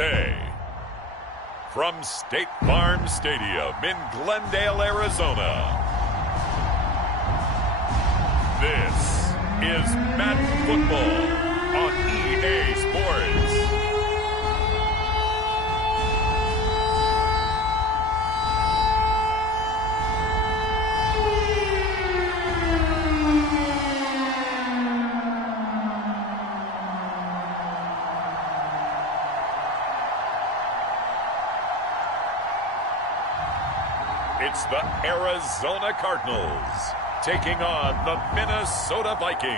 Sunday. From State Farm Stadium in Glendale, Arizona, this is Madden Football on EA Sports. It's the Arizona Cardinals taking on the Minnesota Vikings.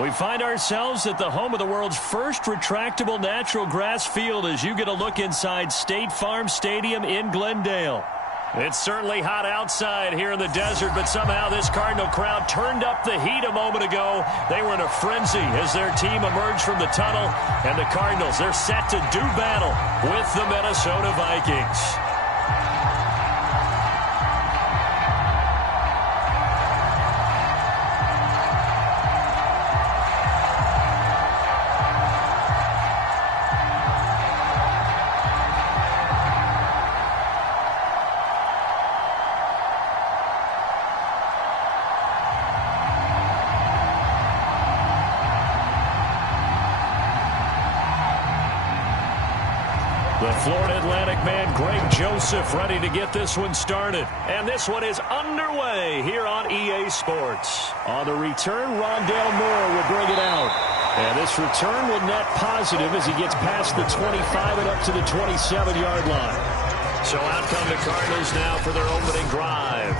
We find ourselves at the home of the world's first retractable natural grass field as you get a look inside State Farm Stadium in Glendale. It's certainly hot outside here in the desert, but somehow this Cardinal crowd turned up the heat a moment ago. They were in a frenzy as their team emerged from the tunnel, and the Cardinals, they're set to do battle with the Minnesota Vikings. The Florida Atlantic man, Greg Joseph, ready to get this one started. And this one is underway here on EA Sports. On the return, Rondale Moore will bring it out. And this return will net positive as he gets past the 25 and up to the 27-yard line. So out come the Cardinals now for their opening drive.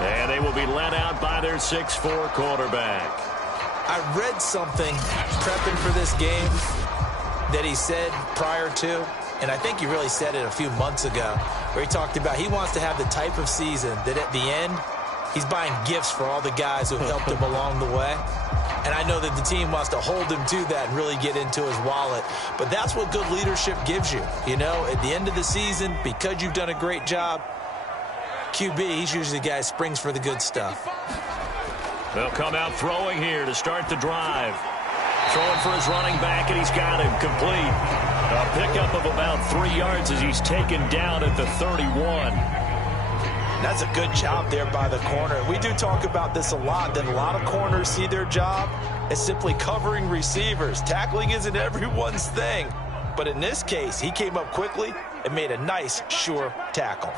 And they will be led out by their 6'4" quarterback. I read something prepping for this game that he said prior to, and I think he really said it a few months ago, where he talked about he wants to have the type of season that at the end, he's buying gifts for all the guys who have helped him along the way. And I know that the team wants to hold him to that and really get into his wallet. But that's what good leadership gives you. You know, at the end of the season, because you've done a great job, QB, he's usually the guy who springs for the good stuff. They'll come out throwing here to start the drive. Throwing for his running back, and he's got him complete. A pickup of about 3 yards as he's taken down at the 31. That's a good job there by the corner. We do talk about this a lot, that a lot of corners see their job as simply covering receivers. Tackling isn't everyone's thing. But in this case, he came up quickly and made a nice, sure tackle.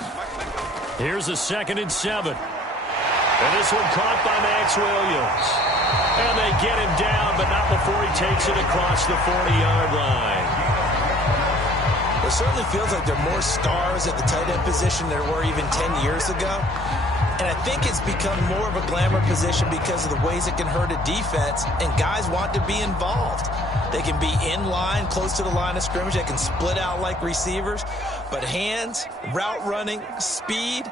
Here's a 2nd and 7. And this one caught by Max Williams. And they get him down, but not before he takes it across the 40-yard line. It certainly feels like there are more stars at the tight end position than there were even 10 years ago. And I think it's become more of a glamour position because of the ways it can hurt a defense, and guys want to be involved. They can be in line, close to the line of scrimmage. They can split out like receivers. But hands, route running, speed,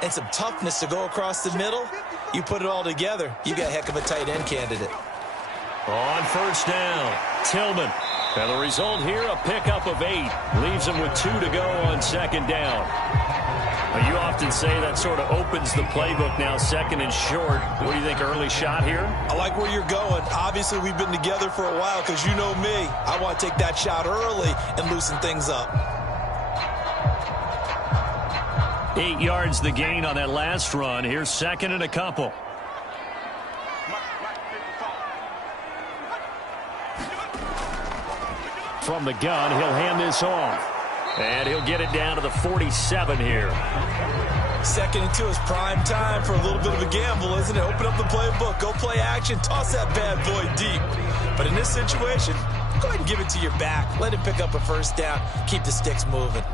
and some toughness to go across the middle, you put it all together, you got a heck of a tight end candidate. On first down, Tillman. And the result here, a pickup of 8. Leaves him with 2 to go on 2nd down. Well, you often say that sort of opens the playbook now, 2nd and short. What do you think, early shot here? I like where you're going. Obviously, we've been together for a while because you know me. I want to take that shot early and loosen things up. 8 yards the gain on that last run. Here's 2nd and a couple. From the gun, he'll hand this off. And he'll get it down to the 47 here. 2nd and 2 is prime time for a little bit of a gamble, isn't it? Open up the playbook, go play action, toss that bad boy deep. But in this situation, go ahead and give it to your back. Let him pick up a first down. Keep the sticks moving.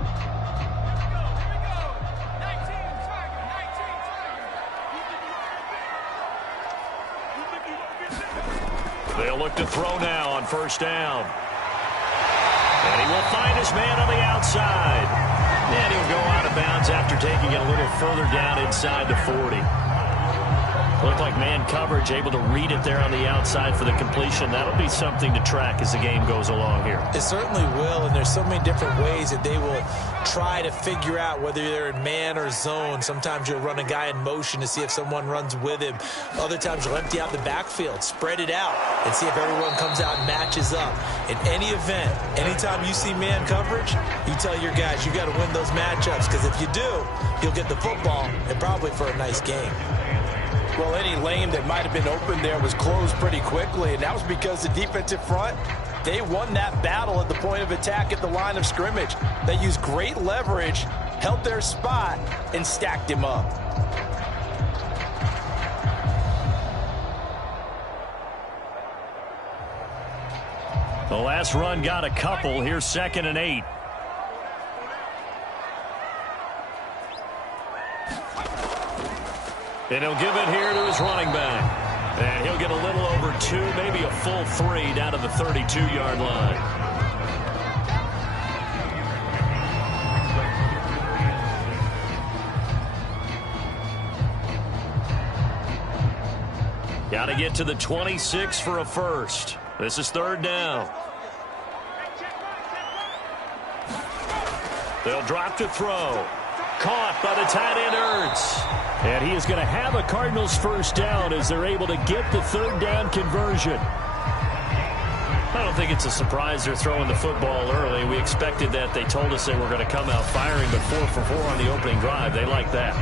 They'll look to throw now on first down. And he will find his man on the outside. And he'll go out of bounds after taking it a little further down inside the 40. Looked like man coverage, able to read it there on the outside for the completion. That'll be something to track as the game goes along here. It certainly will, and there's so many different ways that they will try to figure out whether they're in man or zone. Sometimes you'll run a guy in motion to see if someone runs with him. Other times you'll empty out the backfield, spread it out, and see if everyone comes out and matches up. In any event, anytime you see man coverage, you tell your guys you got to win those matchups, because if you do, you'll get the football and probably for a nice game. Well, any lane that might have been open there was closed pretty quickly, and that was because the defensive front, they won that battle at the point of attack at the line of scrimmage. They used great leverage, held their spot, and stacked him up. The last run got a couple. Here's 2nd and 8. And he'll give it here to his running back. And he'll get a little over 2, maybe a full 3 down to the 32-yard line. Got to get to the 26 for a first. This is 3rd down. They'll drop to throw. Caught by the tight end, Ertz. And he is going to have a Cardinals first down as they're able to get the 3rd down conversion. I don't think it's a surprise they're throwing the football early. We expected that. They told us they were going to come out firing, but 4 for 4 on the opening drive. They like that.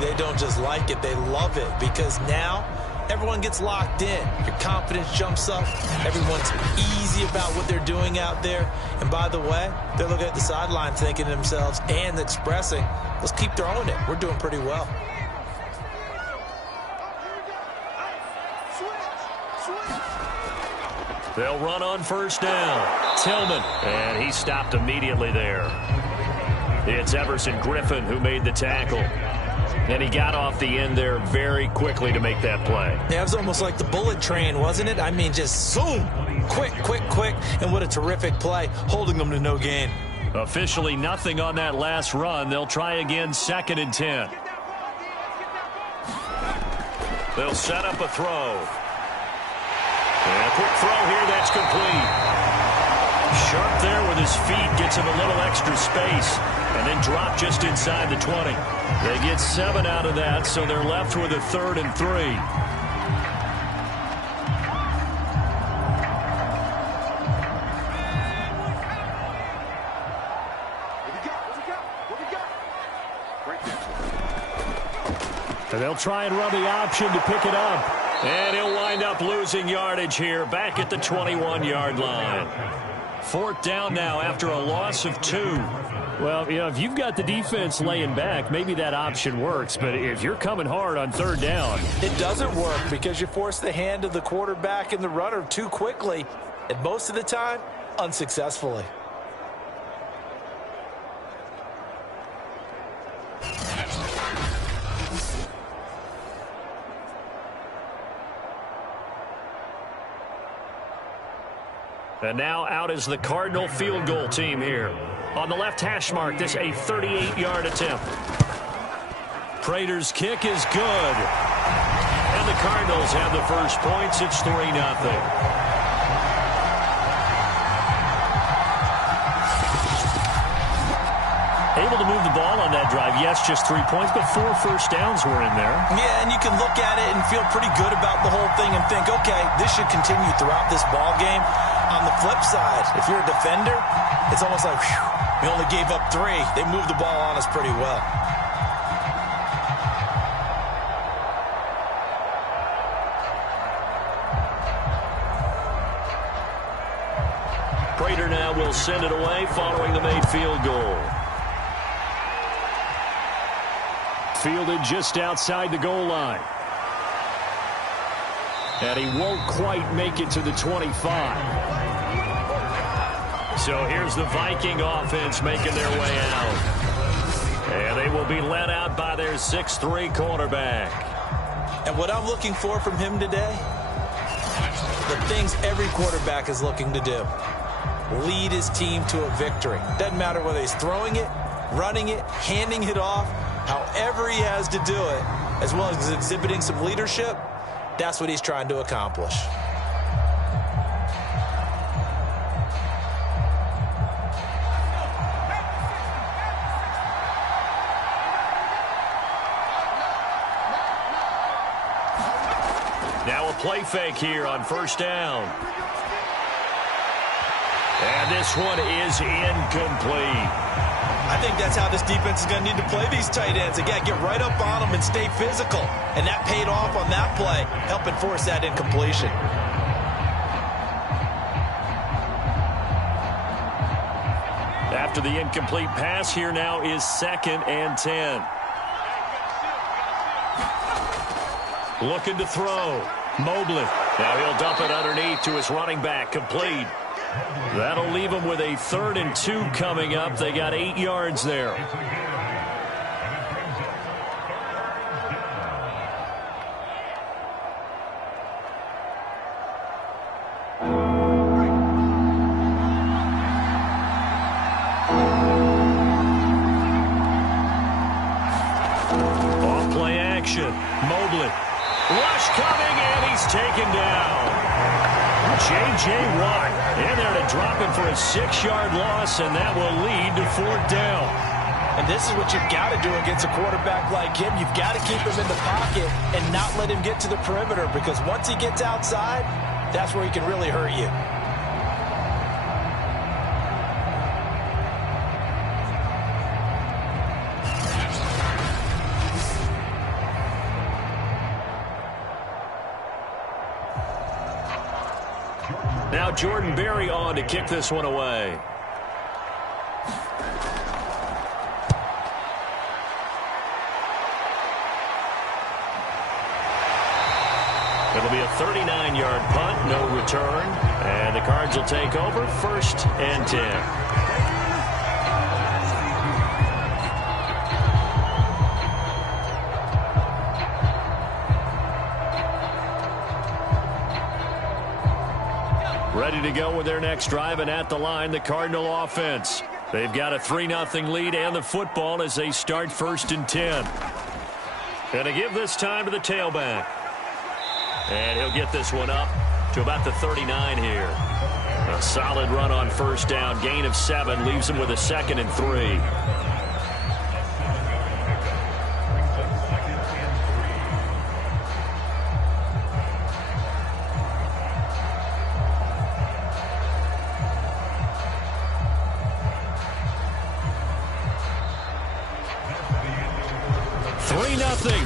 They don't just like it, they love it, because now everyone gets locked in. Your confidence jumps up. Everyone's easy about what they're doing out there. And by the way, they're looking at the sideline thinking to themselves and expressing, let's keep throwing it. We're doing pretty well. They'll run on first down. Tillman, and he stopped immediately there. It's Everson Griffin who made the tackle. And he got off the end there very quickly to make that play. Yeah, it was almost like the bullet train, wasn't it? I mean, just zoom. Quick, quick, quick. And what a terrific play, holding them to no gain. Officially nothing on that last run. They'll try again, 2nd and 10. They'll set up a throw. And a quick throw here, that's complete. Sharp there with his feet, gets him a little extra space, and then drop just inside the 20. They get 7 out of that, so they're left with a 3rd and 3. And they'll try and run the option to pick it up. And he'll wind up losing yardage here back at the 21-yard line. 4th down now after a loss of 2. Well, you know, if you've got the defense laying back, maybe that option works. But if you're coming hard on 3rd down, it doesn't work because you force the hand of the quarterback and the runner too quickly, and most of the time, unsuccessfully. and now out is the Cardinal field goal team here. On the left hash mark, this a 38-yard attempt. Prater's kick is good. And the Cardinals have the first points. It's 3-0. Able to move the ball on that drive. Yes, just 3 points, but 4 first downs were in there. Yeah, and you can look at it and feel pretty good about the whole thing and think, okay, this should continue throughout this ball game. On the flip side, if you're a defender, it's almost like, whew, we only gave up 3. They moved the ball on us pretty well. Prater now will send it away following the made field goal. Fielded just outside the goal line. And he won't quite make it to the 25. So here's the Viking offense making their way out. And they will be led out by their 6'3" quarterback. And what I'm looking for from him today, the things every quarterback is looking to do. Lead his team to a victory. Doesn't matter whether he's throwing it, running it, handing it off. However he has to do it, as well as exhibiting some leadership, that's what he's trying to accomplish. Now a play fake here on first down. And this one is incomplete. I think that's how this defense is going to need to play these tight ends. Again, get right up on them and stay physical. And that paid off on that play, helping force that incompletion. After the incomplete pass, here now is 2nd and 10. Looking to throw. Mobley. Now he'll dump it underneath to his running back. Complete. That'll leave them with a 3rd and 2 coming up. They got 8 yards there. Off play action. Mobley. Rush coming, and he's taken down. J.J. Watt in there to drop him for a 6-yard loss, and that will lead to 4th down. And this is what you've got to do against a quarterback like him. You've got to keep him in the pocket and not let him get to the perimeter, because once he gets outside, that's where he can really hurt you. Now Jordan Berry on to kick this one away. It'll be a 39-yard punt, no return. And the Cards will take over 1st and 10. Ready to go with their next drive, and at the line, the Cardinal offense. They've got a 3-0 lead and the football as they start 1st and 10. Going to give this time to the tailback. And he'll get this one up to about the 39 here. A solid run on 1st down. Gain of 7 leaves him with a 2nd and 3.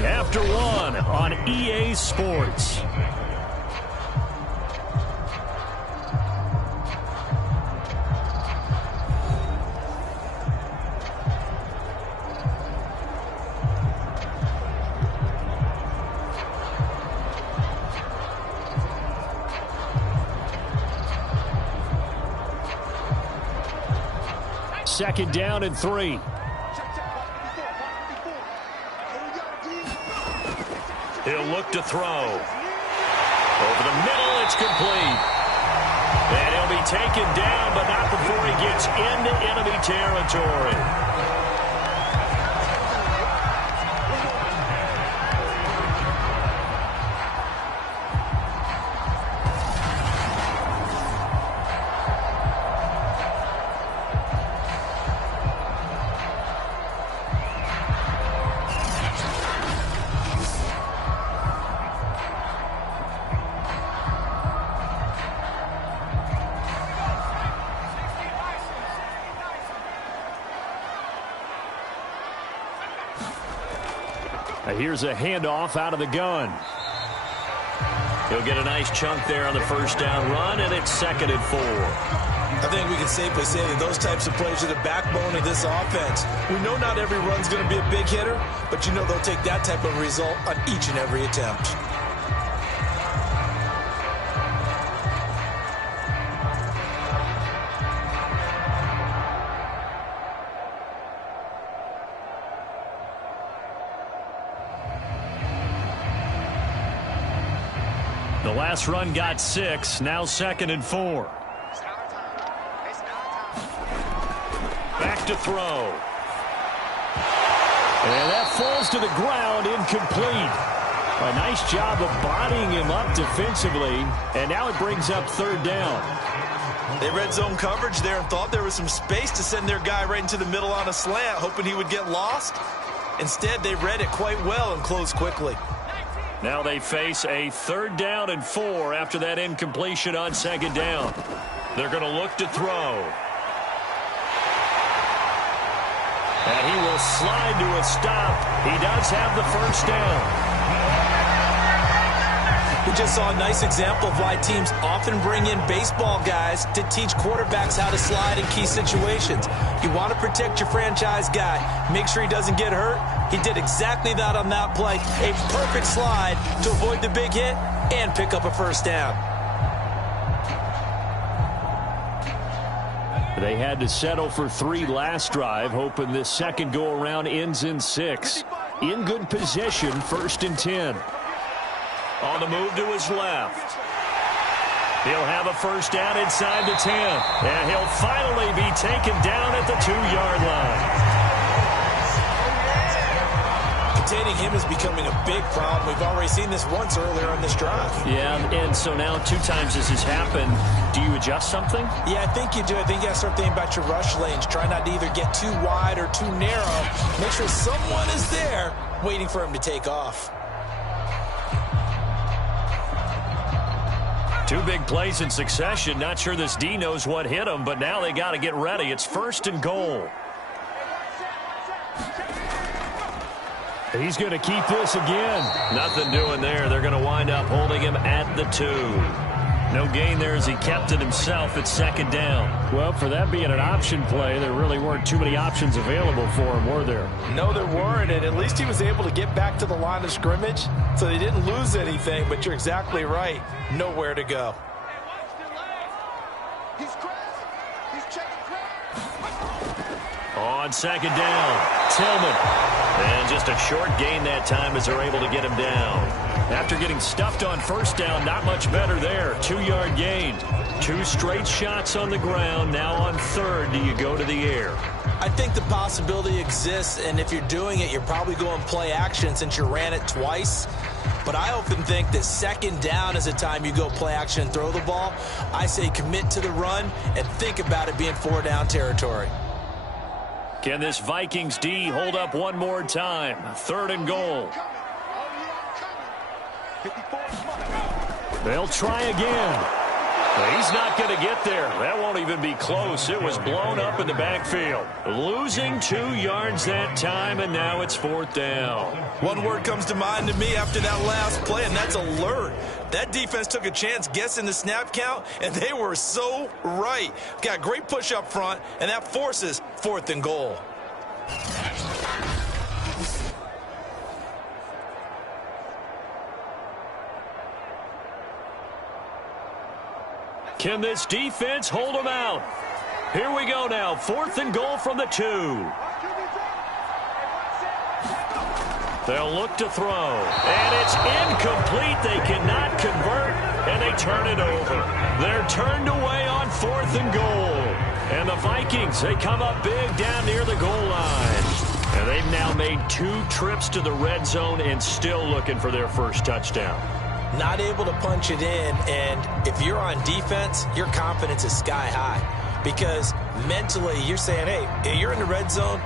After 1 on EA Sports. Second down and 3. He'll look to throw. Over the middle, it's complete. And he'll be taken down, but not before he gets into enemy territory. Here's a handoff out of the gun. He'll get a nice chunk there on the 1st down run, and it's 2nd and 4. I think we can safely say that those types of plays are the backbone of this offense. We know not every run's going to be a big hitter, but you know they'll take that type of result on each and every attempt. The last run got 6, now 2nd and 4. Back to throw. And that falls to the ground, incomplete. A nice job of bodying him up defensively, and now it brings up third down. They read zone coverage there and thought there was some space to send their guy right into the middle on a slant, hoping he would get lost. Instead, they read it quite well and closed quickly. Now they face a 3rd down and 4 after that incompletion on 2nd down. They're going to look to throw. And he will slide to a stop. He does have the 1st down. We just saw a nice example of why teams often bring in baseball guys to teach quarterbacks how to slide in key situations. You want to protect your franchise guy. Make sure he doesn't get hurt. He did exactly that on that play. A perfect slide to avoid the big hit and pick up a 1st down. They had to settle for 3 last drive, hoping this second go-around ends in 6. In good position, 1st and 10. On the move to his left. He'll have a 1st down inside the 10. And he'll finally be taken down at the 2-yard line. Containing him is becoming a big problem. We've already seen this once earlier on this drive. Yeah, and so now 2 times this has happened. Do you adjust something? Yeah, I think you do. I think you got to start thinking about your rush lanes. Try not to either get too wide or too narrow. Make sure someone is there waiting for him to take off. 2 big plays in succession. Not sure this D knows what hit him, but now they got to get ready. It's 1st and goal. He's going to keep this again. Nothing doing there. They're going to wind up holding him at the 2. No gain there as he kept it himself at 2nd down. Well, for that being an option play, there really weren't too many options available for him, were there? No, there weren't, and at least he was able to get back to the line of scrimmage, so they didn't lose anything, but you're exactly right. Nowhere to go. On 2nd down, Tillman. And just a short gain that time as they're able to get him down. After getting stuffed on 1st down, not much better there. 2-yard gain. 2 straight shots on the ground. Now on 3rd, do you go to the air? I think the possibility exists, and if you're doing it, you're probably going play action since you ran it twice. But I often think that 2nd down is the time you go play action and throw the ball. I say commit to the run and think about it being 4-down territory. Can this Vikings D hold up one more time? 3rd and goal. They'll try again. He's not going to get there. That won't even be close. It was blown up in the backfield. Losing 2 yards that time, and now it's 4th down. One word comes to mind to me after that last play, and that's alert. That defense took a chance guessing the snap count, and they were so right. Got great push up front, and that forces 4th and goal. Can this defense hold them out? Here we go now. 4th and goal from the 2. They'll look to throw. And it's incomplete. They cannot convert, and they turn it over. They're turned away on 4th and goal. And the Vikings, they come up big down near the goal line. And they've now made 2 trips to the red zone and still looking for their first touchdown. Not able to punch it in, and if you're on defense, your confidence is sky high. Because mentally, you're saying, hey, you're in the red zone.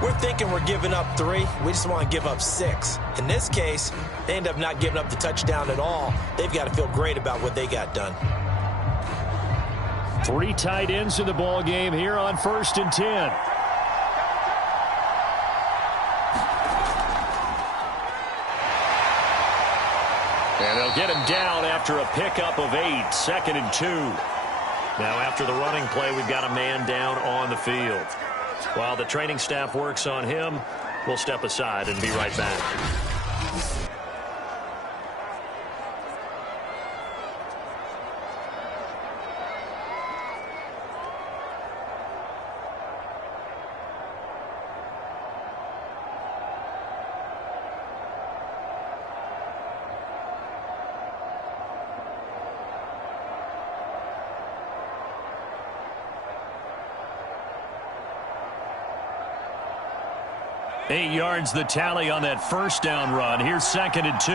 We're thinking we're giving up 3. We just want to give up 6. In this case, they end up not giving up the touchdown at all. They've got to feel great about what they got done. 3 tight ends in the ball game here on 1st and 10. And they'll get him down after a pickup of 8, 2nd and 2. Now after the running play, we've got a man down on the field. While the training staff works on him, we'll step aside and be right back. 8 yards the tally on that first down run. Here's 2nd and 2.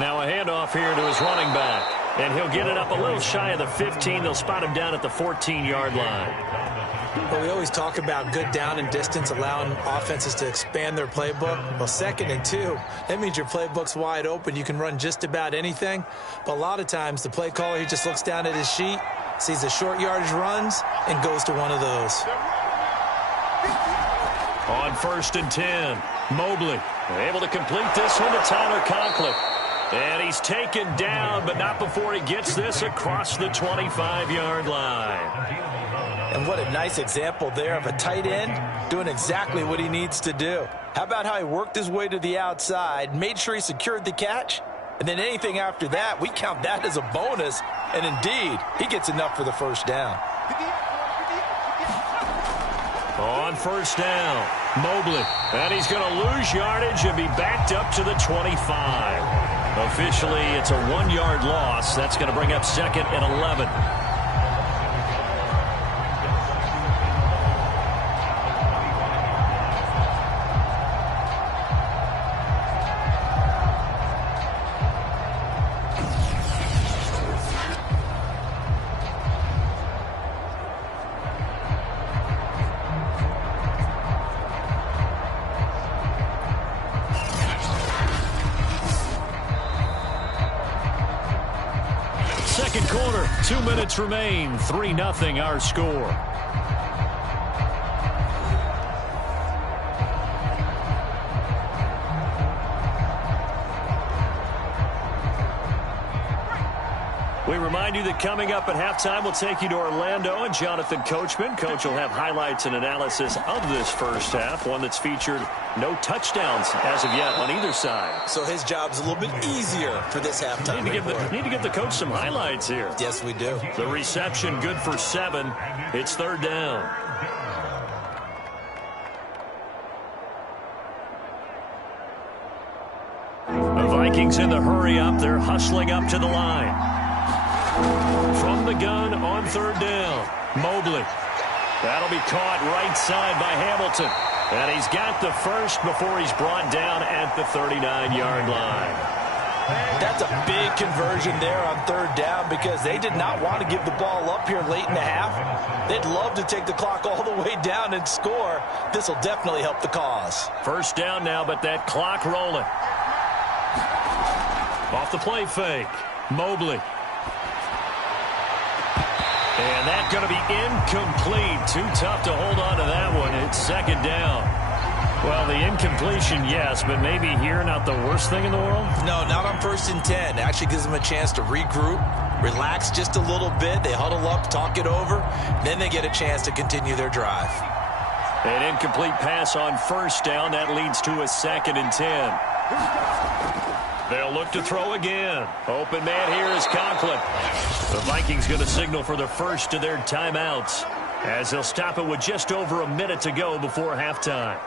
Now a handoff here to his running back. And he'll get it up a little shy of the 15. They'll spot him down at the 14-yard line. Well, we always talk about good down and distance, allowing offenses to expand their playbook. Well, 2nd and 2, that means your playbook's wide open. You can run just about anything. But a lot of times, the play caller, he just looks down at his sheet, sees the short yardage runs, and goes to one of those. On 1st and 10, Mobley able to complete this one to Tyler Conklin. And he's taken down, but not before he gets this across the 25-yard line. And what a nice example there of a tight end doing exactly what he needs to do. How about how he worked his way to the outside, made sure he secured the catch, and then anything after that, we count that as a bonus. And indeed, he gets enough for the first down. On 1st down, Mobley. And he's going to lose yardage and be backed up to the 25. Officially, it's a 1-yard loss. That's going to bring up 2nd and 11. Second quarter, 2 minutes remain. 3-0 our score. We remind you that coming up at halftime, we'll take you to Orlando and Jonathan Coachman. Coach will have highlights and analysis of this first half, one that's featured no touchdowns as of yet on either side. So his job's a little bit easier for this halftime. Need to give the coach some highlights here. Yes, we do. The reception good for 7. It's 3rd down. The Vikings in the hurry up. They're hustling up to the line. From the gun on 3rd down, Mobley. That'll be caught right side by Hamilton. And he's got the first before he's brought down at the 39-yard line. That's a big conversion there on 3rd down because they did not want to give the ball up here late in the half. They'd love to take the clock all the way down and score. This will definitely help the cause. 1st down now, but that clock rolling. Off the play fake, Mobley. And that's going to be incomplete. Too tough to hold on to that one. It's 2nd down. Well, the incompletion, yes, but maybe here not the worst thing in the world? No, not on 1st and 10. Actually gives them a chance to regroup, relax just a little bit. They huddle up, talk it over. Then they get a chance to continue their drive. An incomplete pass on 1st down. That leads to a 2nd and 10. They'll look to throw again. Open man here is Conklin. The Vikings going to signal for the first of their timeouts as they'll stop it with just over a minute to go before halftime.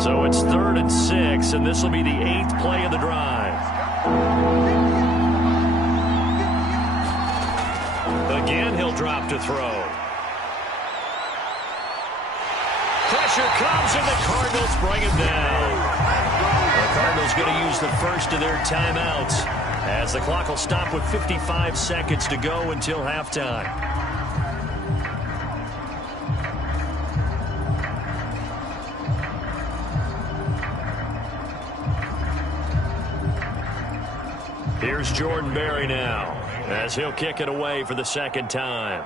So it's 3rd and 6, and this will be the 8th play of the drive. Again, he'll drop to throw. Pressure comes, and the Cardinals bring him down. The Cardinals going to use the first of their timeouts as the clock will stop with 55 seconds to go until halftime. Here's Jordan Berry now as he'll kick it away for the 2nd time.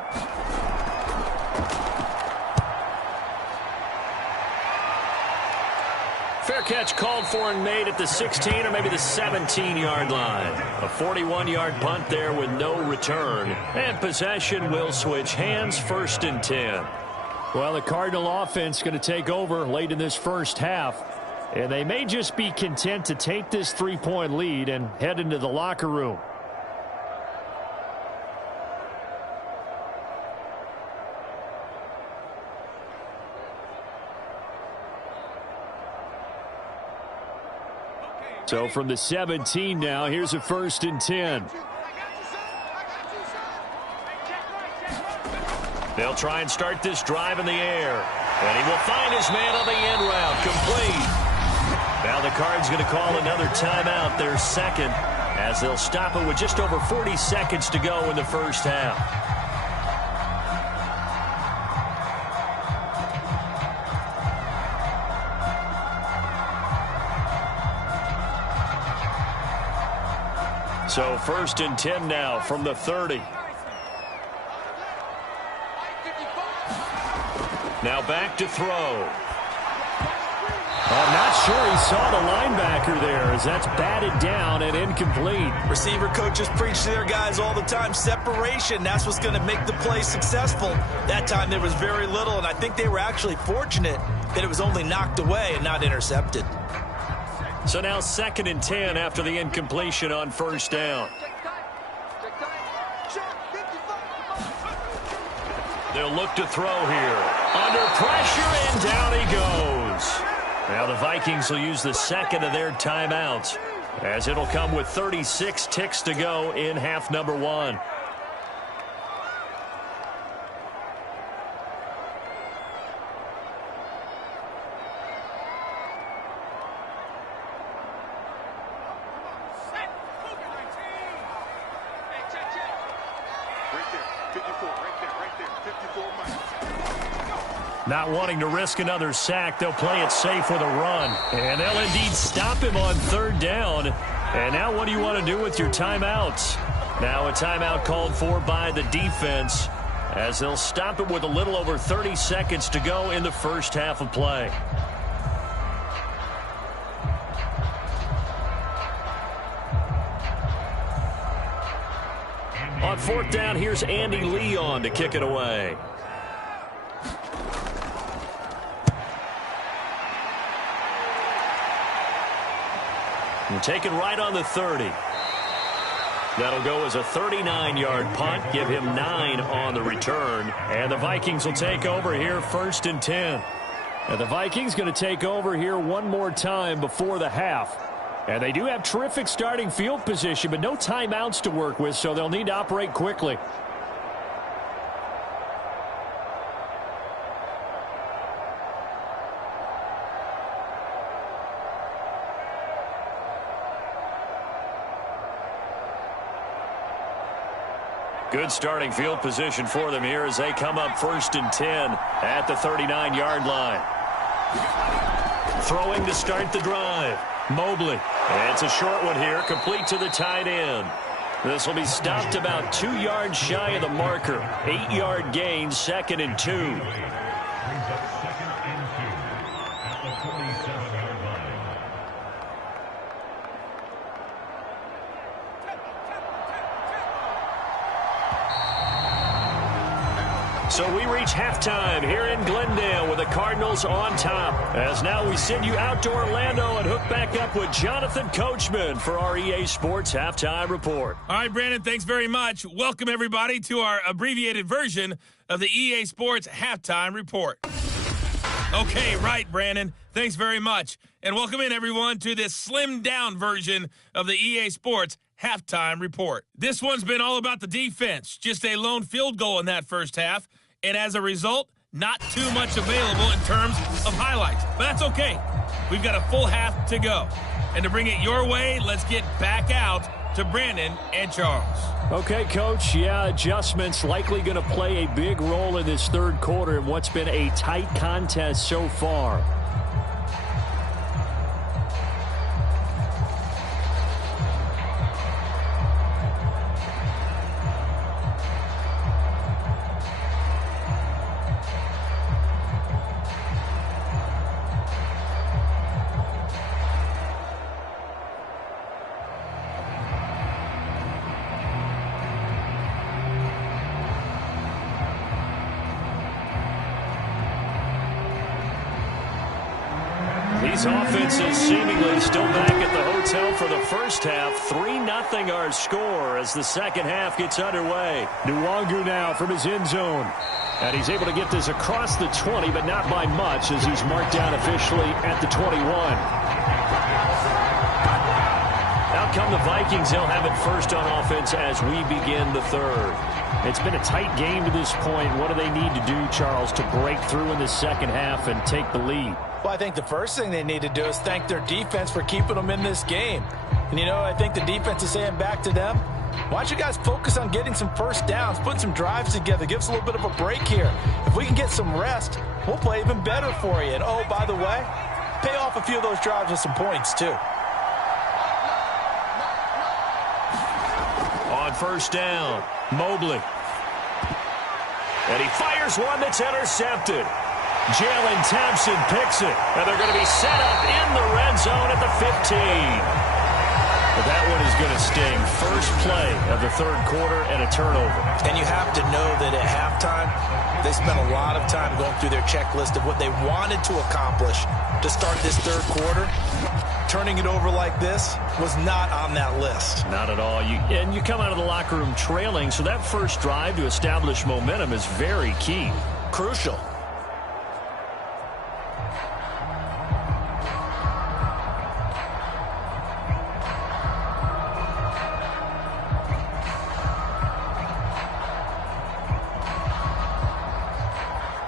Fair catch called for and made at the 16 or maybe the 17-yard line. A 41-yard punt there with no return. And possession will switch hands, 1st and 10. Well, the Cardinal offense going to take over late in this first half. And they may just be content to take this 3-point lead and head into the locker room. So from the 17 now, here's a 1st and 10. They'll try and start this drive in the air. And he will find his man on the end route. Complete. Now the Cards going to call another timeout, their second, as they'll stop it with just over 40 seconds to go in the first half. So 1st and 10 now from the 30. Now back to throw. I'm not sure he saw the linebacker there, as that's batted down and incomplete. Receiver coaches preach to their guys all the time. Separation, that's what's going to make the play successful. That time there was very little, and I think they were actually fortunate that it was only knocked away and not intercepted. So now 2nd and 10 after the incompletion on 1st down. They'll look to throw here. Under pressure, and down he goes. Now the Vikings will use the second of their timeouts, as it'll come with 36 ticks to go in half number 1. Not wanting to risk another sack, they'll play it safe with a run. And they'll indeed stop him on 3rd down. And now what do you want to do with your timeouts? Now a timeout called for by the defense, as they'll stop it with a little over 30 seconds to go in the first half of play. On 4th down, here's Andy Leon to kick it away. And taken right on the 30. That'll go as a 39-yard punt, give him 9 on the return. And the Vikings will take over here 1st and 10. And the Vikings going to take over here one more time before the half. And they do have terrific starting field position, but no timeouts to work with, so they'll need to operate quickly. Good starting field position for them here as they come up 1st and 10 at the 39-yard line. Throwing to start the drive. Mobley. And it's a short one here, complete to the tight end. This will be stopped about 2 yards shy of the marker. 8-yard gain, 2nd and 2. So we reach halftime here in Glendale with the Cardinals on top. As now we send you out to Orlando and hook back up with Jonathan Coachman for our EA Sports Halftime Report. All right, Brandon, thanks very much. Welcome, everybody, to our abbreviated version of the EA Sports Halftime Report. Okay, right, Brandon. Thanks very much. And welcome in, everyone, to this slimmed-down version of the EA Sports Halftime Report. This one's been all about the defense. Just a lone field goal in that first half. And as a result, not too much available in terms of highlights. But that's okay. We've got a full half to go. And to bring it your way, let's get back out to Brandon and Charles. Okay, Coach. Yeah, adjustments likely going to play a big role in this third quarter in what's been a tight contest so far. These offenses seemingly still back at the hotel for the first half. 3-0 our score as the second half gets underway. Nwangu now from his end zone. And he's able to get this across the 20, but not by much as he's marked down officially at the 21. come the Vikings. They'll have it first on offense as we begin the third. It's been a tight game to this point. What do they need to do, Charles, to break through in the second half and take the lead? Well, I think the first thing they need to do is thank their defense for keeping them in this game. And, you know, I think the defense is saying back to them, why don't you guys focus on getting some first downs, putting some drives together, give us a little bit of a break here. If we can get some rest, we'll play even better for you. And, oh, by the way, pay off a few of those drives with some points, too. On first down, Mobley. And he fires one that's intercepted. Jalen Thompson picks it. And they're going to be set up in the red zone at the 15. But that one is going to sting. First play of the third quarter and a turnover. And you have to know that at halftime, they spent a lot of time going through their checklist of what they wanted to accomplish to start this third quarter. Turning it over like this was not on that list. Not at all. And you come out of the locker room trailing, so that first drive to establish momentum is very key. Crucial.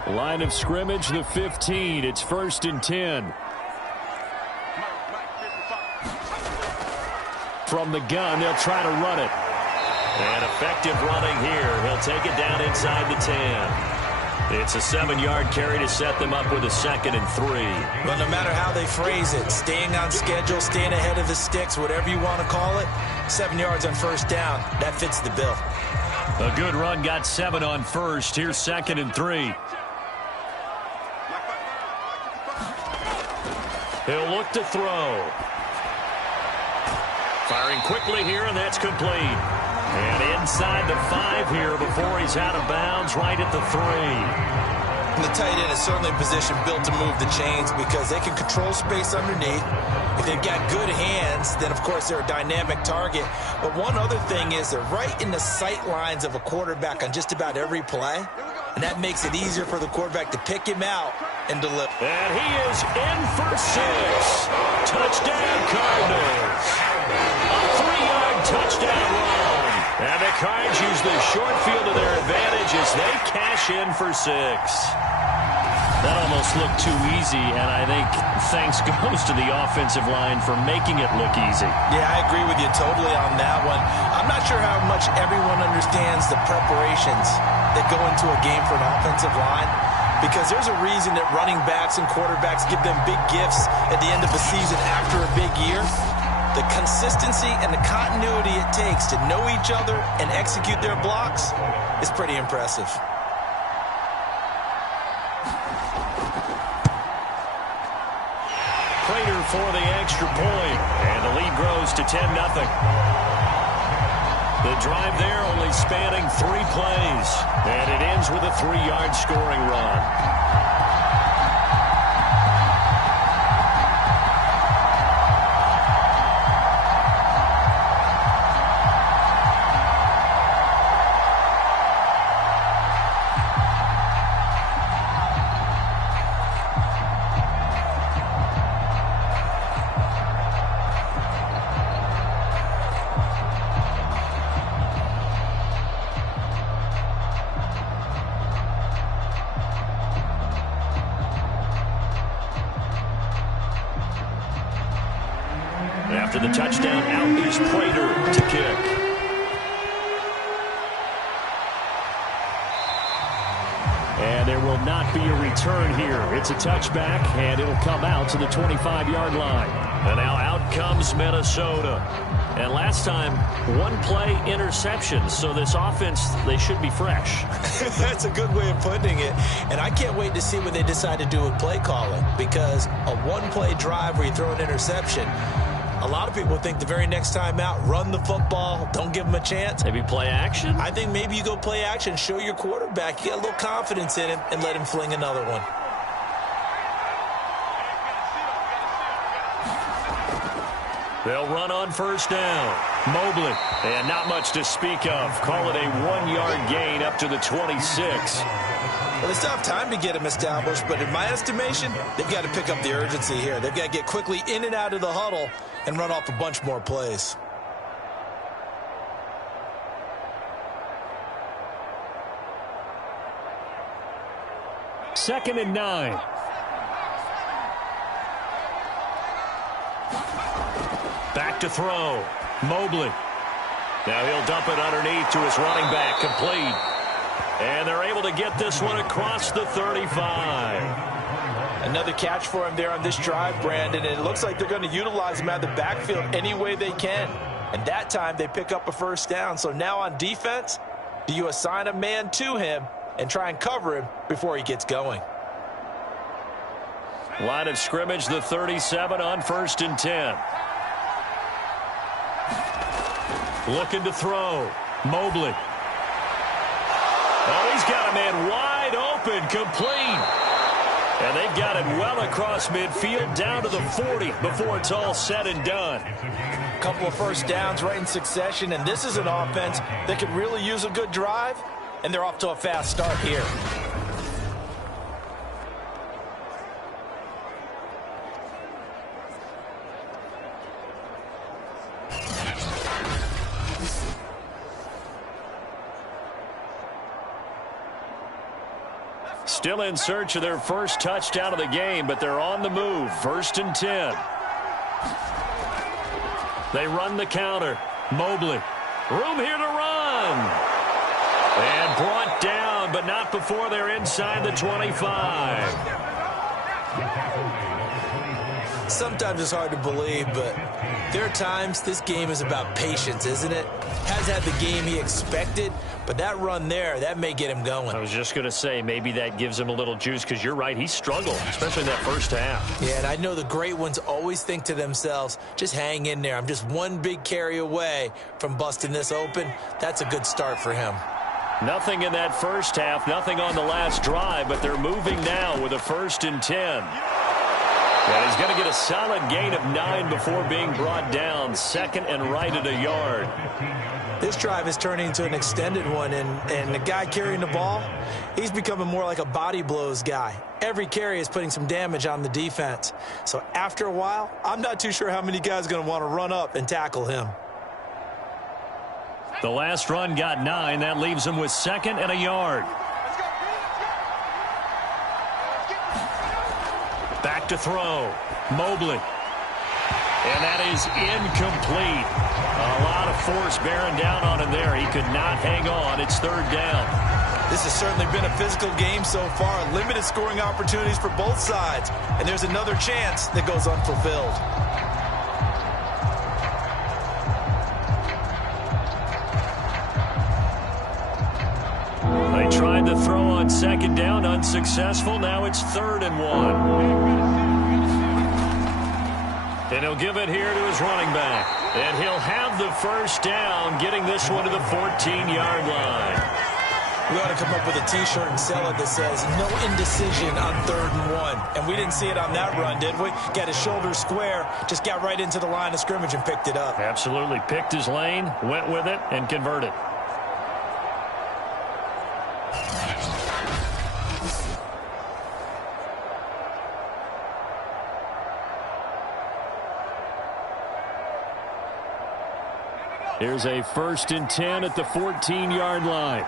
Line of scrimmage, the 15. It's 1st and 10. From the gun, they'll try to run it. And effective running here. He'll take it down inside the 10. It's a 7-yard carry to set them up with a 2nd and 3. But no matter how they phrase it, staying on schedule, staying ahead of the sticks, whatever you want to call it, 7 yards on first down, that fits the bill. A good run got 7 on first. Here's 2nd and 3. He'll look to throw. Firing quickly here, and that's complete. And inside the 5 here before he's out of bounds, right at the 3. And the tight end is certainly a position built to move the chains because they can control space underneath. If they've got good hands, then, of course, they're a dynamic target. But one other thing is they're right in the sight lines of a quarterback on just about every play. And that makes it easier for the quarterback to pick him out and deliver. And he is in for 6. Touchdown, Cardinals. A 3-yard touchdown run. And the Cards use the short field to their advantage as they cash in for 6. That almost looked too easy, and I think thanks goes to the offensive line for making it look easy. Yeah, I agree with you totally on that one. I'm not sure how much everyone understands the preparations that go into a game for an offensive line, because there's a reason that running backs and quarterbacks give them big gifts at the end of a season after a big year. The consistency and the continuity it takes to know each other and execute their blocks is pretty impressive. Prater for the extra point, and the lead grows to 10-0. The drive there only spanning 3 plays, and it ends with a 3-yard scoring run. After the touchdown, out is Prater to kick. And there will not be a return here. It's a touchback, and it'll come out to the 25-yard line. And now out comes Minnesota. And last time, 1-play interception. So this offense, they should be fresh. That's a good way of putting it. And I can't wait to see what they decide to do with play calling, because a 1-play drive where you throw an interception, a lot of people think the very next time out, run the football, don't give them a chance. Maybe play action? I think maybe you go play action, show your quarterback, you get a little confidence in him, and let him fling another one. They'll run on first down. Mobley. And not much to speak of. Call it a 1-yard gain up to the 26. Well, they still have time to get him established, but in my estimation, they've got to pick up the urgency here. They've got to get quickly in and out of the huddle and run off a bunch more plays. 2nd and 9. Back to throw. Mobley. Now he'll dump it underneath to his running back. Complete. And they're able to get this one across the 35. Another catch for him there on this drive, Brandon. And it looks like they're going to utilize him out of the backfield any way they can. And that time they pick up a first down. So now on defense, do you assign a man to him and try and cover him before he gets going? Line of scrimmage, the 37 on 1st and 10. Looking to throw. Mobley. Oh, he's got a man wide open, complete. And they've got it well across midfield, down to the 40 before it's all said and done. A couple of first downs right in succession, and this is an offense that could really use a good drive, and they're off to a fast start here. Still in search of their first touchdown of the game, but they're on the move. 1st and 10. They run the counter. Mobley. Room here to run. And brought down, but not before they're inside the 25. Sometimes it's hard to believe, but there are times this game is about patience, isn't it? Has had the game he expected, but that run there, that may get him going. I was just going to say, maybe that gives him a little juice, because you're right, he struggled, especially in that first half. Yeah, and I know the great ones always think to themselves, just hang in there. I'm just one big carry away from busting this open. That's a good start for him. Nothing in that first half, nothing on the last drive, but they're moving now with a 1st and 10. And he's going to get a solid gain of 9 before being brought down. 2nd and right at a yard. This drive is turning into an extended one, and the guy carrying the ball, he's becoming more like a body blows guy. Every carry is putting some damage on the defense. So after a while, I'm not too sure how many guys are going to want to run up and tackle him. The last run got 9. That leaves him with 2nd and a yard. Back to throw. Mobley. And that is incomplete. A lot of force bearing down on him there. He could not hang on. It's 3rd down. This has certainly been a physical game so far. Limited scoring opportunities for both sides. And there's another chance that goes unfulfilled. They tried to throw on 2nd down, unsuccessful. Now it's 3rd and 1. And he'll give it here to his running back. And he'll have the first down, getting this one to the 14-yard line. We ought to come up with a T-shirt and sell it that says, no indecision on 3rd and 1. And we didn't see it on that run, did we? Got his shoulders square, just got right into the line of scrimmage and picked it up. Absolutely. Picked his lane, went with it, and converted. Here's a 1st and 10 at the 14-yard line.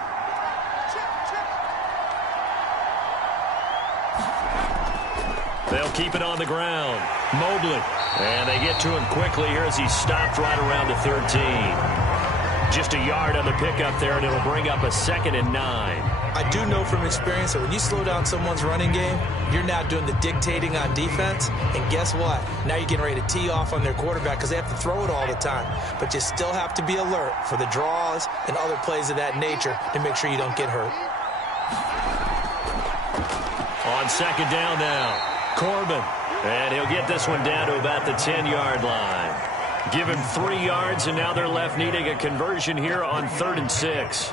They'll keep it on the ground. Mobley. And they get to him quickly here as he stopped right around the 13. Just a yard on the pickup there, and it'll bring up a 2nd and 9. I do know from experience that when you slow down someone's running game, you're now doing the dictating on defense. And guess what? Now you're getting ready to tee off on their quarterback because they have to throw it all the time. But you still have to be alert for the draws and other plays of that nature to make sure you don't get hurt. On 2nd down now. Corbin. And he'll get this one down to about the 10-yard line. Give him 3 yards, and now they're left needing a conversion here on 3rd and 6.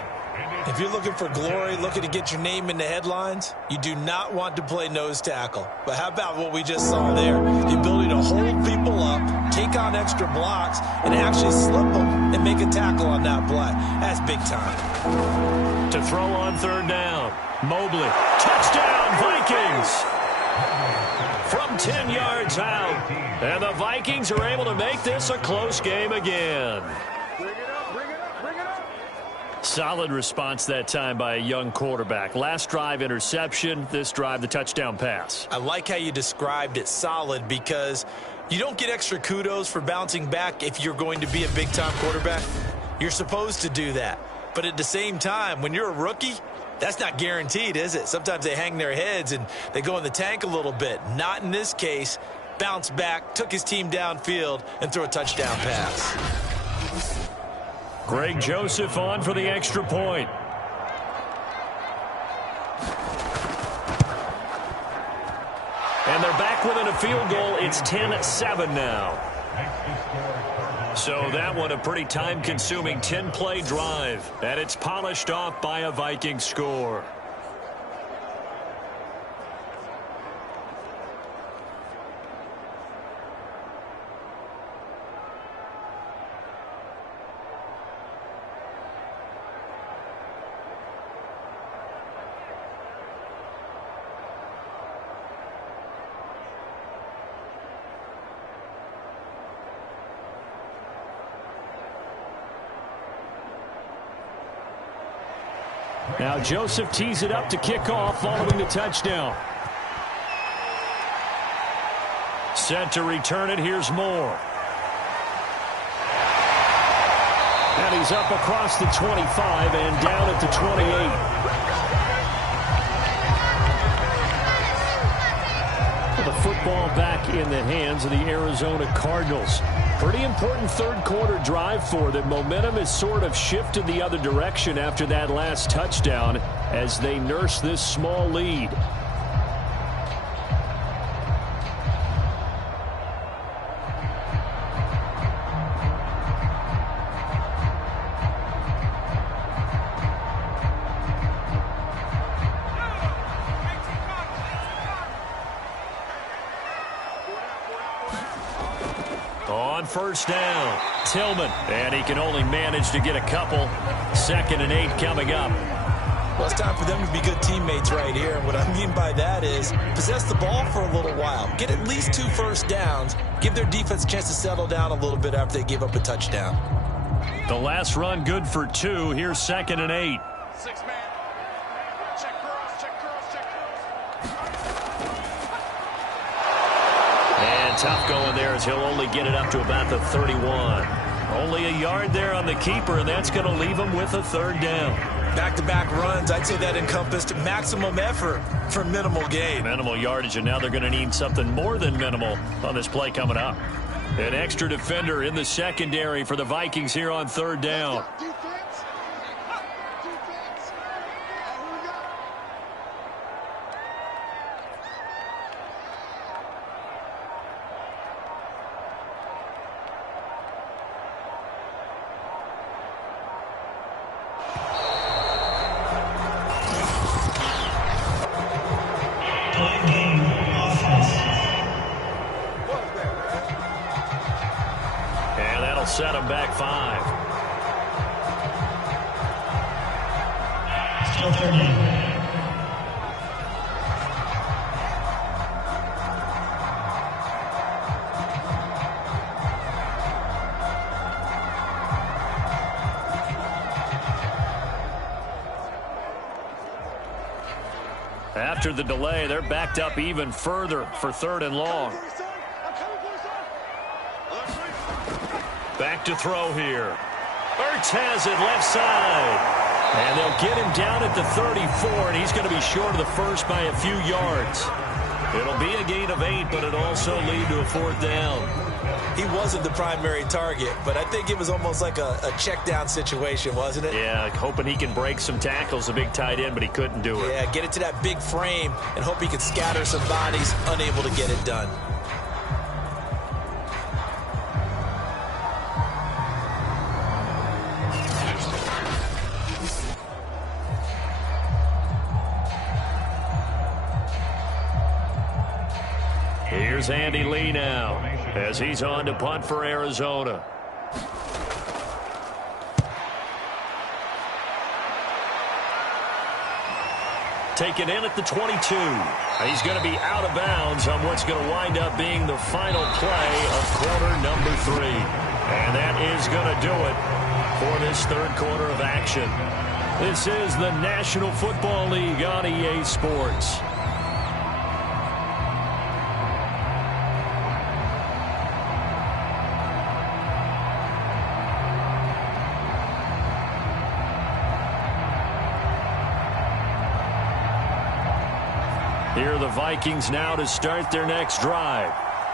If you're looking for glory, looking to get your name in the headlines, you do not want to play nose tackle. But how about what we just saw there? The ability to hold people up, take on extra blocks, and actually slip them and make a tackle on that play. That's big time. To throw on 3rd down. Mobley. Touchdown, Vikings! From 10 yards out. And the Vikings are able to make this a close game again. Solid response that time by a young quarterback. Last drive, interception. This drive, the touchdown pass. I like how you described it, solid, because you don't get extra kudos for bouncing back if you're going to be a big-time quarterback. You're supposed to do that. But at the same time, when you're a rookie, that's not guaranteed, is it? Sometimes they hang their heads and they go in the tank a little bit. Not in this case. Bounced back, took his team downfield, and threw a touchdown pass. Greg Joseph on for the extra point. And they're back within a field goal. It's 10-7 now. So that one a pretty time-consuming 10-play drive. And it's polished off by a Viking score. Now Joseph tees it up to kick off following the touchdown. Set to return it. Here's Moore. And he's up across the 25 and down at the 28. The football back in the hands of the Arizona Cardinals. Pretty important third-quarter drive for them. Momentum has sort of shifted the other direction after that last touchdown as they nurse this small lead. On first down, Tillman, and he can only manage to get a couple. 2nd and 8 coming up. Well, it's time for them to be good teammates right here. What I mean by that is possess the ball for a little while. Get at least 2 first downs. Give their defense a chance to settle down a little bit after they give up a touchdown. The last run good for 2. Here's 2nd and 8. 6-man. Check cross, check cross, check cross. And tough going there as he'll only get it up to about the 31. Only a yard there on the keeper, and that's going to leave him with a 3rd down. Back-to-back runs, I'd say that encompassed maximum effort for minimal gain. Minimal yardage, and now they're going to need something more than minimal on this play coming up. An extra defender in the secondary for the Vikings here on 3rd down. Set him back 5. Still 30. After the delay, they're backed up even further for 3rd and long. Back to throw here. Ertz has it left side. And they'll get him down at the 34, and he's going to be short of the first by a few yards. It'll be a gain of 8, but it'll also lead to a 4th down. He wasn't the primary target, but I think it was almost like a check down situation, wasn't it? Yeah, hoping he can break some tackles, a big tight end, but he couldn't do it. Yeah, get it to that big frame and hope he can scatter some bodies, unable to get it done. Here's Andy Lee now as he's on to punt for Arizona. Taken in at the 22. He's going to be out of bounds on what's going to wind up being the final play of quarter number 3. And that is going to do it for this third quarter of action. This is the National Football League on EA Sports. Here are the Vikings now to start their next drive.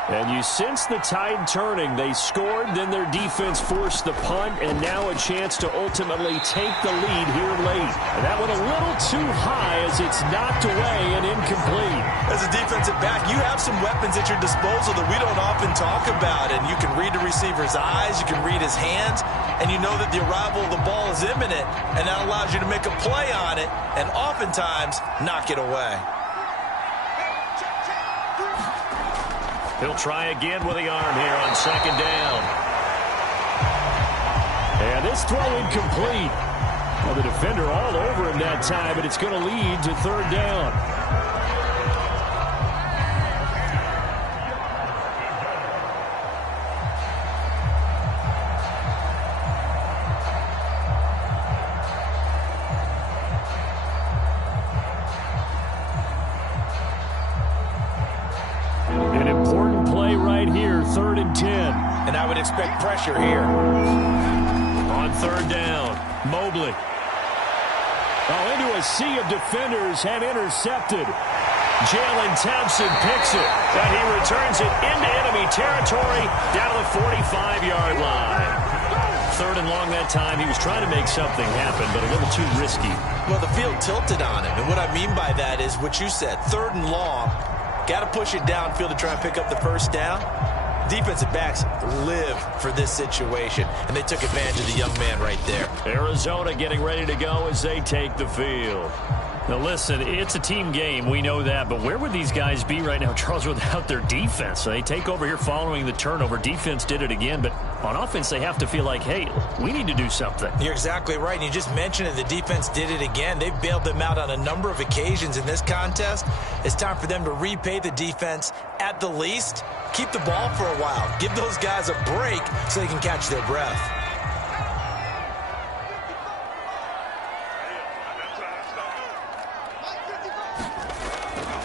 And you sense the tide turning. They scored, then their defense forced the punt, and now a chance to ultimately take the lead here late. And that went a little too high as it's knocked away and incomplete. As a defensive back, you have some weapons at your disposal that we don't often talk about. And you can read the receiver's eyes, you can read his hands, and you know that the arrival of the ball is imminent, and that allows you to make a play on it and oftentimes knock it away. He'll try again with the arm here on second down. And this throw incomplete. Well, the defender all over him that time, but it's going to lead to third down. Third and 10. And I would expect pressure here. On third down, Mobley. Oh, into a sea of defenders and intercepted. Jalen Thompson picks it, and he returns it into enemy territory down to the 45-yard line. Third and long that time. He was trying to make something happen, but a little too risky. Well, the field tilted on him, and what I mean by that is what you said. Third and long, got to push it downfield to try and pick up the first down. Defensive backs live for this situation, and they took advantage of the young man right there. Arizona getting ready to go as they take the field. Now, listen, it's a team game. We know that. But where would these guys be right now, Charles, without their defense? They take over here following the turnover. Defense did it again. But on offense, they have to feel like, hey, we need to do something. You're exactly right. And you just mentioned it. The defense did it again. They've bailed them out on a number of occasions in this contest. It's time for them to repay the defense at the least. Keep the ball for a while. Give those guys a break so they can catch their breath.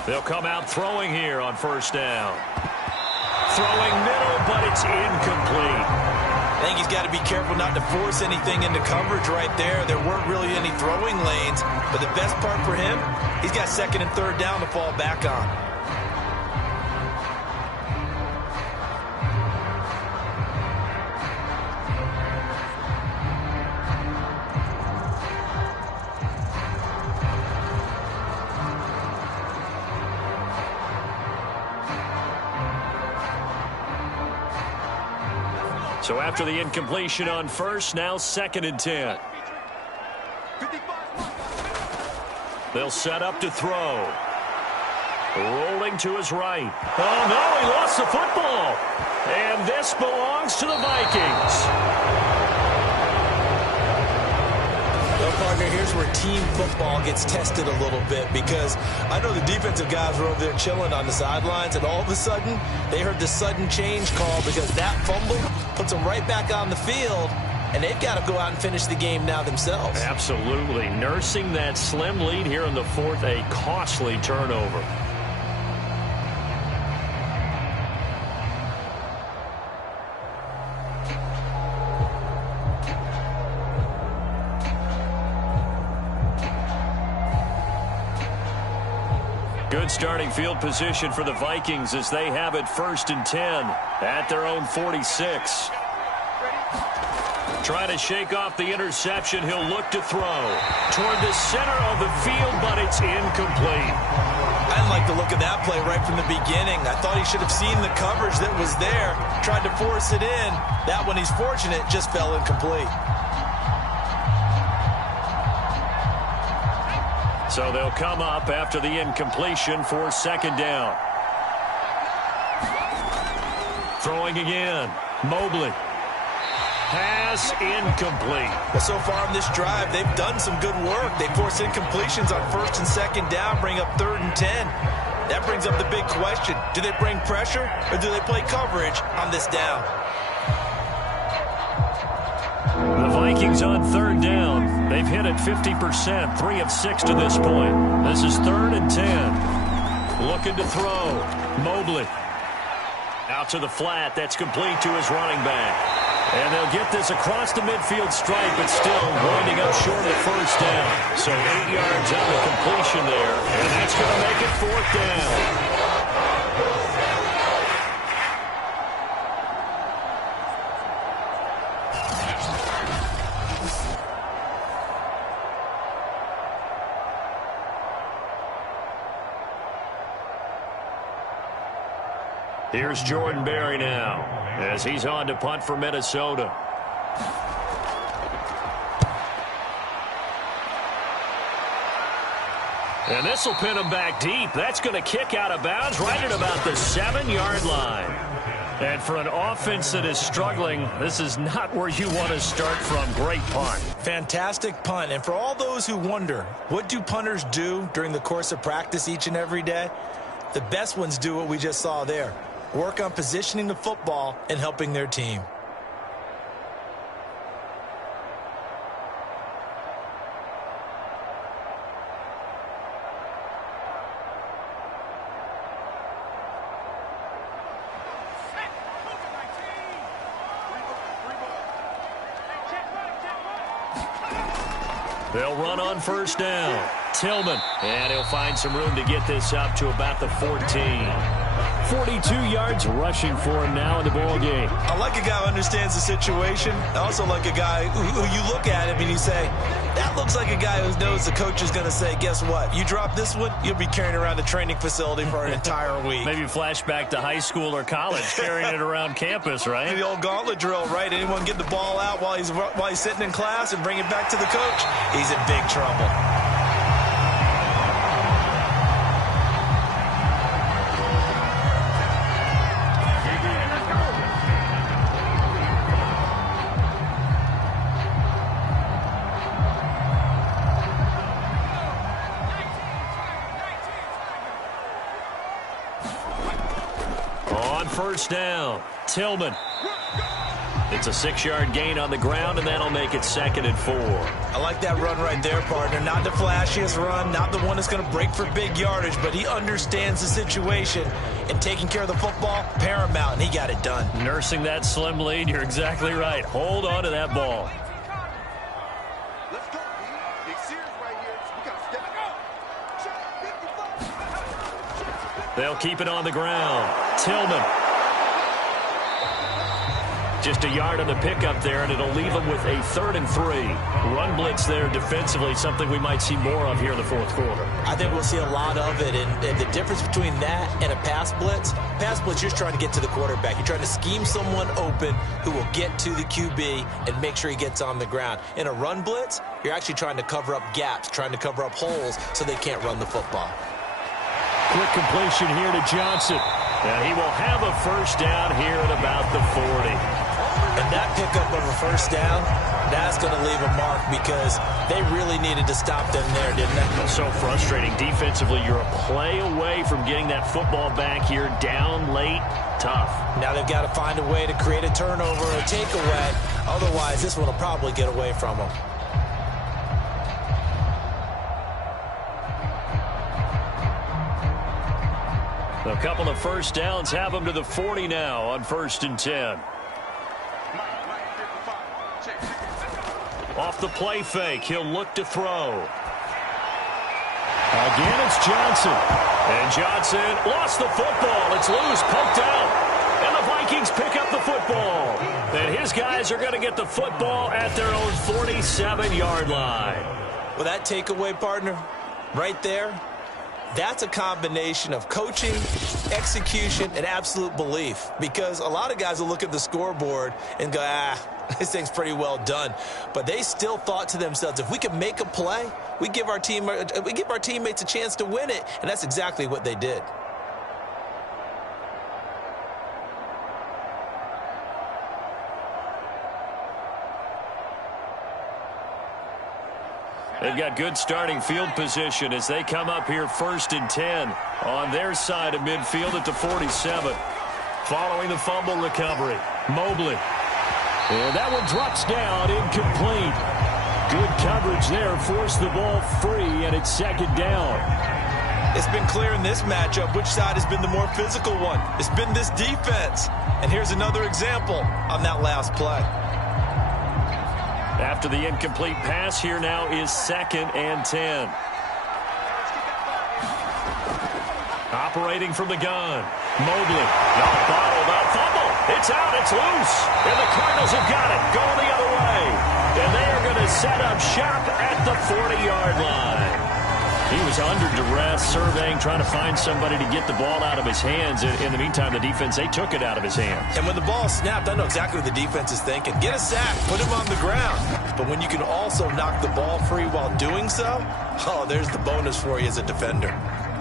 They'll come out throwing here on first down. Throwing middle, but it's incomplete. I think he's got to be careful not to force anything into coverage right there. There weren't really any throwing lanes, but the best part for him, he's got second and third down to fall back on. So after the incompletion on first, now second and 10. They'll set up to throw. Rolling to his right. Oh, no, he lost the football. And this belongs to the Vikings. Well, partner, here's where team football gets tested a little bit, because I know the defensive guys were over there chilling on the sidelines, and all of a sudden, they heard the sudden change call because that fumble puts them right back on the field, and they've got to go out and finish the game now themselves. Absolutely. Nursing that slim lead here in the fourth, a costly turnover. Good starting field position for the Vikings as they have it first and 10 at their own 46. Trying to shake off the interception. He'll look to throw toward the center of the field, but it's incomplete. I didn't like the look of that play right from the beginning. I thought he should have seen the coverage that was there, tried to force it in. That one, he's fortunate, just fell incomplete. So they'll come up after the incompletion for second down. Throwing again. Mobley. Pass incomplete. Well, so far on this drive, they've done some good work. They force incompletions on first and second down, bring up third and 10. That brings up the big question. Do they bring pressure or do they play coverage on this down? The Vikings on third down. They've hit it 50%, 3 of 6 to this point. This is 3rd and 10. Looking to throw. Mobley. Out to the flat. That's complete to his running back. And they'll get this across the midfield stripe, but still winding up short of the first down. So 8 yards on the completion there. And that's going to make it 4th down. Here's Jordan Berry now as he's on to punt for Minnesota. And this will pin him back deep. That's going to kick out of bounds right at about the 7-yard line. And for an offense that is struggling, this is not where you want to start from. Great punt. Fantastic punt. And for all those who wonder, what do punters do during the course of practice each and every day? The best ones do what we just saw there. Work on positioning the football and helping their team. They'll run on first down. Tillman, and he'll find some room to get this up to about the 14. 42 yards rushing for him now in the ball game. I like a guy who understands the situation. I also like a guy who you look at him and you say, that looks like a guy who knows the coach is going to say, guess what? You drop this one, you'll be carrying around the training facility for an entire week. Maybe flashback to high school or college, carrying it around campus, right? The old gauntlet drill, right? Anyone get the ball out while he's sitting in class and bring it back to the coach? He's in big trouble. First down, Tillman. It's a 6-yard gain on the ground, and that'll make it 2nd and 4. I like that run right there, partner. Not the flashiest run, not the one that's going to break for big yardage, but he understands the situation, and taking care of the football, paramount, and he got it done. Nursing that slim lead, you're exactly right. Hold on to that ball. Let's go, B. Big series right here. We got to step. They'll keep it on the ground. Tillman. Just a yard on the pickup there, and it'll leave them with a 3rd and 3. Run blitz there defensively, something we might see more of here in the 4th quarter. I think we'll see a lot of it, and the difference between that and a pass blitz, you're just trying to get to the quarterback. You're trying to scheme someone open who will get to the QB and make sure he gets on the ground. In a run blitz, you're actually trying to cover up gaps, trying to cover up holes so they can't run the football. Quick completion here to Johnson. And he will have a first down here at about the 40. And that pickup of a first down, that's going to leave a mark because they really needed to stop them there, didn't they? So frustrating. Defensively, you're a play away from getting that football back here down late. Tough. Now they've got to find a way to create a turnover or a takeaway. Otherwise, this one will probably get away from them. A couple of first downs have them to the 40 now on 1st and 10. Off the play fake, he'll look to throw. Again, it's Johnson. And Johnson lost the football. It's loose, poked out. And the Vikings pick up the football. And his guys are going to get the football at their own 47-yard line. Well, that takeaway, partner, right there, that's a combination of coaching, execution, and absolute belief. Because a lot of guys will look at the scoreboard and go, this thing's pretty well done. But they still thought to themselves, if we can make a play, we give our teammates a chance to win it. And that's exactly what they did. They've got good starting field position as they come up here 1st and 10 on their side of midfield at the 47. Following the fumble recovery, Mobley. And that one drops down, incomplete. Good coverage there, forced the ball free, and it's second down. It's been clear in this matchup which side has been the more physical one. It's been this defense. And here's another example on that last play. After the incomplete pass, here now is 2nd and 10. Operating from the gun. Mobley. Not bottled up. Fumble. It's out. It's loose. And the Cardinals have got it. Going the other way. And they are going to set up shop at the 40-yard line. He was under duress, surveying, trying to find somebody to get the ball out of his hands. In the meantime, the defense, they took it out of his hands. And when the ball snapped, I know exactly what the defense is thinking. Get a sack. Put him on the ground. But when you can also knock the ball free while doing so, oh, there's the bonus for you as a defender.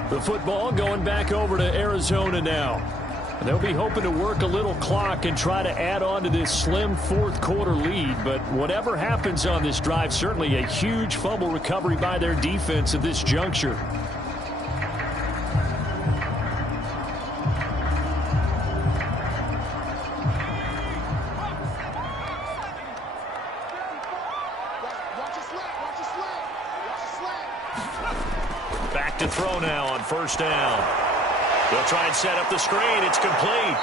The football going back over to Arizona now. They'll be hoping to work a little clock and try to add on to this slim fourth-quarter lead. But whatever happens on this drive, certainly a huge fumble recovery by their defense at this juncture. Back to throw now on first down. They'll try and set up the screen. It's complete.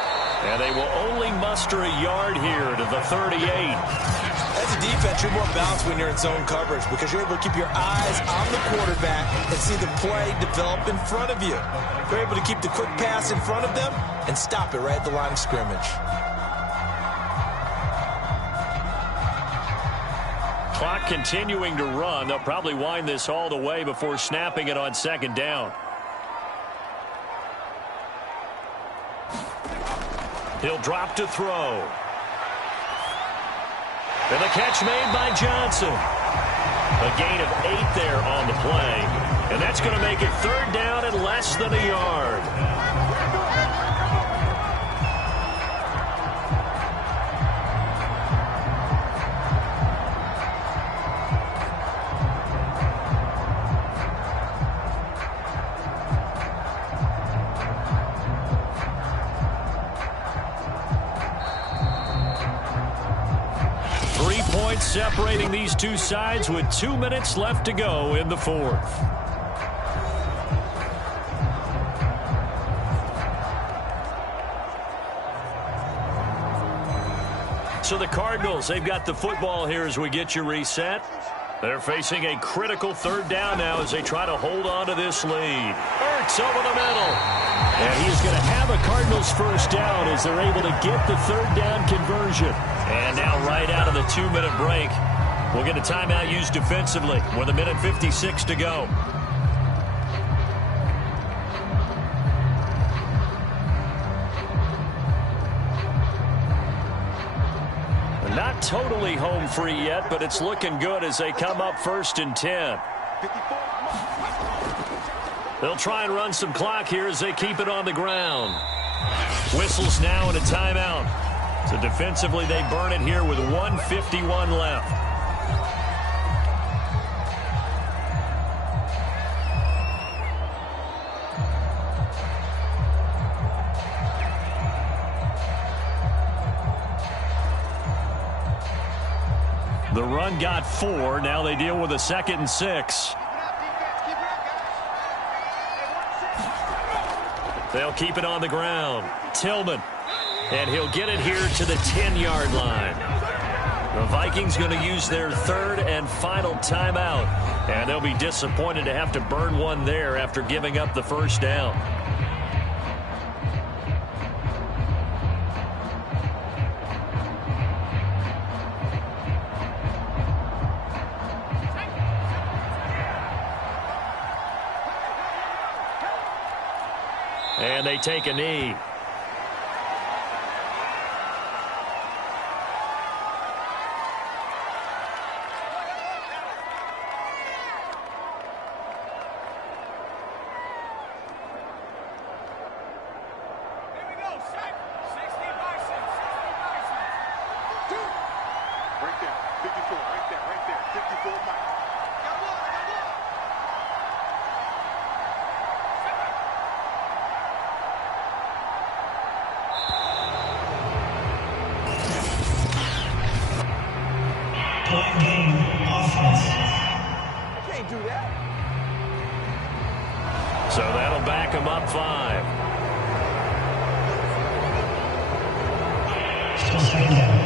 And they will only muster a yard here to the 38. As a defense, you're more balanced when you're in zone coverage because you're able to keep your eyes on the quarterback and see the play develop in front of you. You're able to keep the quick pass in front of them and stop it right at the line of scrimmage. Clock continuing to run. They'll probably wind this all the way before snapping it on second down. He'll drop to throw. And the catch made by Johnson. A gain of 8 there on the play. And that's going to make it 3rd down and less than a yard. Separating these two sides with 2 minutes left to go in the fourth. So the Cardinals, they've got the football here as we get you reset. They're facing a critical 3rd down now as they try to hold on to this lead. Ertz over the middle. And he's going to have a Cardinals first down as they're able to get the 3rd down conversion. And now right out of the 2-minute break, we'll get a timeout used defensively with 1:56 to go. Not totally home free yet, but it's looking good as they come up 1st and 10. They'll try and run some clock here as they keep it on the ground. Whistles now and a timeout. So defensively, they burn it here with 1:51 left. The run got 4. Now they deal with a 2nd and 6. They'll keep it on the ground. Tillman. And he'll get it here to the 10-yard line. The Vikings going to use their 3rd and final timeout. And they'll be disappointed to have to burn one there after giving up the first down. And they take a knee. So that'll back them up 5. Still second down.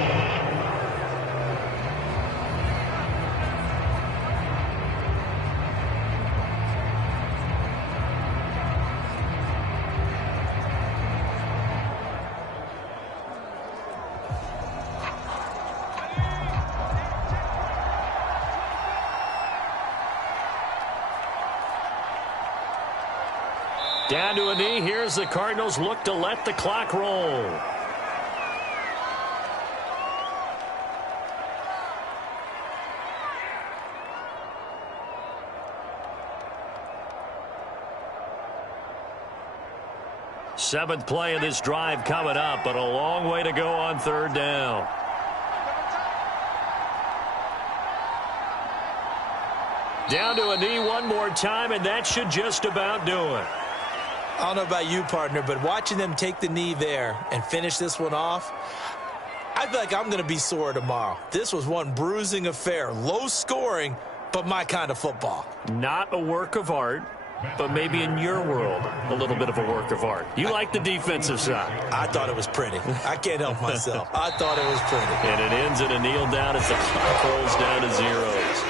Down to a knee. Here's the Cardinals look to let the clock roll. Seventh play of this drive coming up, but a long way to go on 3rd down. Down to a knee one more time, and that should just about do it. I don't know about you, partner, but watching them take the knee there and finish this one off, I feel like I'm going to be sore tomorrow. This was one bruising affair. Low scoring, but my kind of football. Not a work of art, but maybe in your world, a little bit of a work of art. You like the defensive side. I thought it was pretty. I can't help myself. I thought it was pretty. And it ends in a kneel down as the clock rolls down to zeros.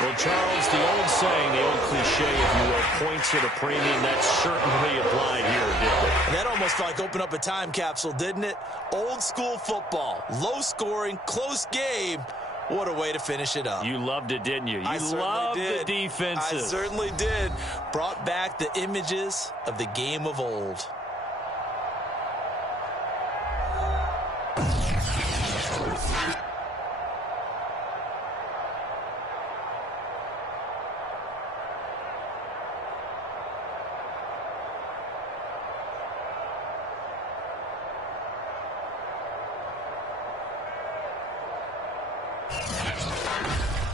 Well, Charles, the old saying, the old cliche, if you will, points at a premium, that certainly applied here, didn't it? That almost felt like open up a time capsule, didn't it? Old school football, low scoring, close game. What a way to finish it up. You loved it, didn't you? You loved the defenses. I certainly did. Brought back the images of the game of old.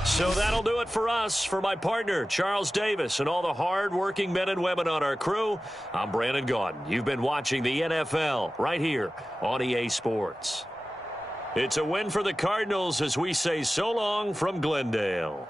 So that'll do it for us. For my partner, Charles Davis, and all the hard-working men and women on our crew, I'm Brandon Gaudin. You've been watching the NFL right here on EA Sports. It's a win for the Cardinals as we say so long from Glendale.